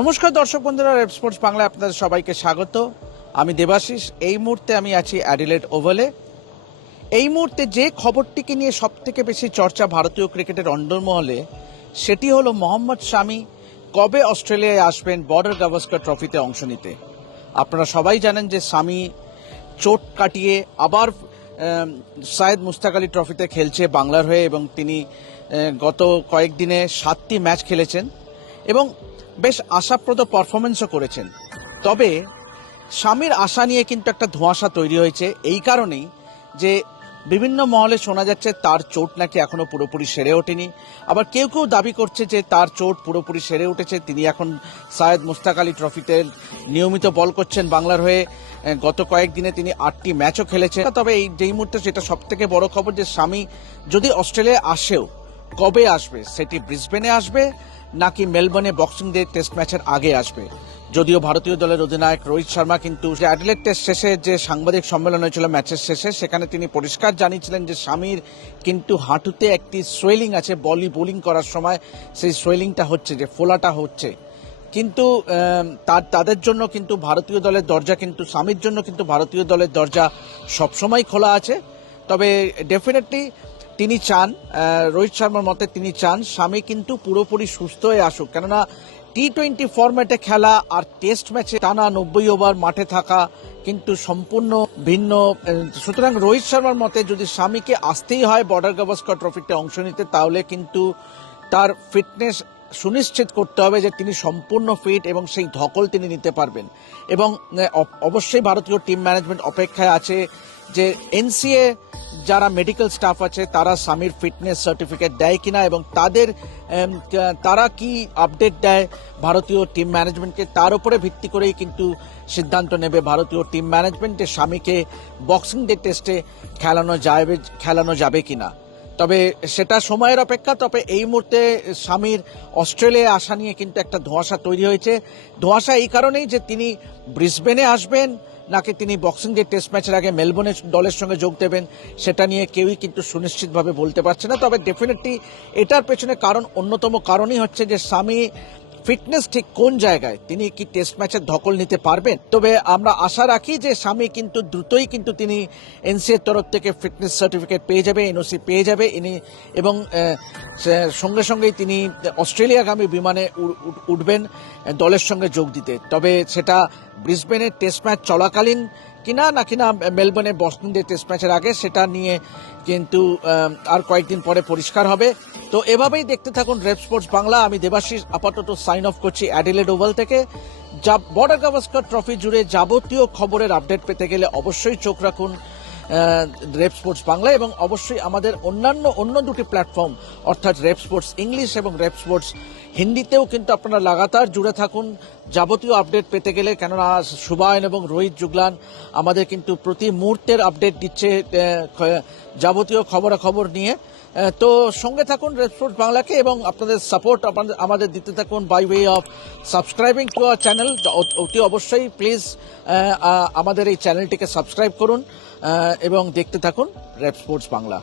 নমস্কার দর্শক বন্ধুরা রেড স্পোর্টস বাংলায় আপনাদের সবাইকে স্বাগত। আমি দেবাশিস, এই মুহূর্তে আমি আছি অ্যাডিলেট ওভালে। এই মুহূর্তে যে খবরটিকে নিয়ে সব থেকে বেশি চর্চা ভারতীয় ক্রিকেটের অন্দরমহলে, সেটি হলো মোহাম্মদ শামি কবে অস্ট্রেলিয়ায় আসবেন বর্ডার গাভাস্কার ট্রফিতে অংশ নিতে। আপনারা সবাই জানেন যে স্বামী চোট কাটিয়ে আবার সায়েদ মুস্তাক আলী ট্রফিতে খেলছে বাংলার হয়ে এবং তিনি গত কয়েকদিনে সাতটি ম্যাচ খেলেছেন। এবং বেশ আশাপ্রদ পারফরমেন্সও করেছেন। তবে স্বামীর আশা নিয়ে কিন্তু একটা ধোঁয়াশা তৈরি হয়েছে। এই কারণেই যে বিভিন্ন মহলে শোনা যাচ্ছে, তার চোট নাকি এখনও পুরোপুরি সেরে ওঠেনি। আবার কেউ কেউ দাবি করছে যে তার চোট পুরোপুরি সেরে উঠেছে। তিনি এখন সায়েদ মুস্তাক আলী ট্রফিতে নিয়মিত বল করছেন বাংলার হয়ে। গত কয়েকদিনে তিনি আটটি ম্যাচও খেলেছেন। তবে এই, যেই মুহূর্তে সেটা সব থেকে বড় খবর যে স্বামী যদি অস্ট্রেলিয়ায় আসেও কবে আসবে, সেটি ব্রিসবেনে আসবে। নাকি মেলবোর্নে বক্সিং ডে টেস্ট ম্যাচের আগে আসবে? যদিও ভারতীয় দলের অধিনায়ক রোহিত শর্মা কিন্তু অ্যাডিলেট টেস্ট শেষে যে সাংবাদিক সম্মেলন হয়েছিল ম্যাচের শেষে, সেখানে তিনি পরিষ্কার জানিয়েছিলেন যে স্বামীর কিন্তু হাঁটুতে একটি সোয়েলিং আছে, বলি বোলিং করার সময়। সেই সোয়েলিংটা হচ্ছে, যে ফোলাটা হচ্ছে। কিন্তু তার, তাদের জন্য কিন্তু ভারতীয় দলের দরজা কিন্তু, স্বামীর জন্য কিন্তু ভারতীয় দলের দরজা সবসময় খোলা আছে। তবে ডেফিনেটলি তিনি চান রোহিত শর্মার মতে তিনি চান, স্বামী কিন্তু পুরোপুরি সুস্থ হয়ে আসুক। কেননা টি টোয়েন্টি ফরম্যাটে খেলা আর টেস্ট ম্যাচে টানা নব্বই ওভার মাঠে থাকা কিন্তু সম্পূর্ণ ভিন্ন সুতরাং রোহিত শর্মার মতে যদি স্বামীকে আসতেই হয় বর্ডার গাভাস্কর ট্রফিতে অংশ নিতে, তাহলে কিন্তু তার ফিটনেস সুনিশ্চিত করতে হবে যে তিনি সম্পূর্ণ ফিট এবং সেই ধকল তিনি নিতে পারবেন। এবং অবশ্যই ভারতীয় টিম ম্যানেজমেন্ট অপেক্ষায় আছে যে এনসিএ যারা মেডিকেল স্টাফ আছে, তারা স্বামীর ফিটনেস সার্টিফিকেট দেয় কিনা এবং তাদের তারা কি আপডেট দেয় ভারতীয় টিম ম্যানেজমেন্টকে তার উপরে ভিত্তি করেই কিন্তু সিদ্ধান্ত নেবে ভারতীয় টিম ম্যানেজমেন্ট স্বামীকে বক্সিং ডে টেস্টে খেলানো যাবে খেলানো যাবে কিনা। তবে সেটা সময়ের অপেক্ষা, তবে এই মুহূর্তে স্বামীর অস্ট্রেলিয়া আসা নিয়ে কিন্তু একটা ধোঁয়াশা তৈরি হয়েছে। ধোঁয়াশা এই কারণেই যে তিনি ব্রিসবেনে আসবেন নাকি তিনি বক্সিং ডে টেস্ট ম্যাচের আগে মেলবোর্নের দলের সঙ্গে যোগ দেবেন, সেটা নিয়ে কেউই কিন্তু সুনিশ্চিতভাবে বলতে পারছে না। তবে ডেফিনেটলি এটার পেছনে কারণ, অন্যতম কারণই হচ্ছে যে স্বামী ফিটনেস ঠিক কোন জায়গায়, তিনি কি টেস্ট ম্যাচের ধকল নিতে পারবেন? তবে আমরা আশা রাখি যে স্বামী কিন্তু দ্রুতই কিন্তু তিনি এনসিএর তরফ থেকে ফিটনেস সার্টিফিকেট পেয়ে যাবে, এনওসি পেয়ে যাবে, ইনি এবং সঙ্গে সঙ্গেই তিনি অস্ট্রেলিয়াগামী বিমানে উঠবেন দলের সঙ্গে যোগ দিতে। তবে সেটা ব্রিসবেনের টেস্ট ম্যাচ চলাকালীন কিনা না কিনা মেলবোর্নে বস্টন ডে টেস্ট ম্যাচের আগে সেটা নিয়ে কিন্তু আর কয়েকদিন পরে পরিষ্কার হবে। তো এভাবেই দেখতে থাকুন রেড স্পোর্টস বাংলা। আমি দেবাশিস, আপাতত সাইন অফ করছি অ্যাডিলেড ওভাল থেকে। যা বর্ডার গাভাস্কর ট্রফি জুড়ে যাবতীয় খবরের আপডেট পেতে গেলে অবশ্যই চোখ রাখুন রেপ স্পোর্টস বাংলা এবং অবশ্যই আমাদের অন্যান্য অন্য দুটি প্ল্যাটফর্ম, অর্থাৎ রেপ স্পোর্টস ইংলিশ এবং রেপ স্পোর্টস হিন্দিতেও কিন্তু আপনারা লাগাতার জুড়ে থাকুন। যাবতীয় আপডেট পেতে গেলে, কেননা সুবায়ন এবং রোহিত জুগলান আমাদের কিন্তু প্রতি মুহূর্তের আপডেট দিচ্ছে যাবতীয় খবরাখবর নিয়ে। তো সঙ্গে থাকুন রেড স্পোর্টস বাংলাকে এবং আপনাদের সাপোর্ট আমাদের দিতে থাকুন by way of subscribing to our channel অতি অবশ্যই প্লিজ আমাদের এই চ্যানেলটিকে সাবস্ক্রাইব করুন এবং দেখতে থাকুন রেড স্পোর্টস বাংলা।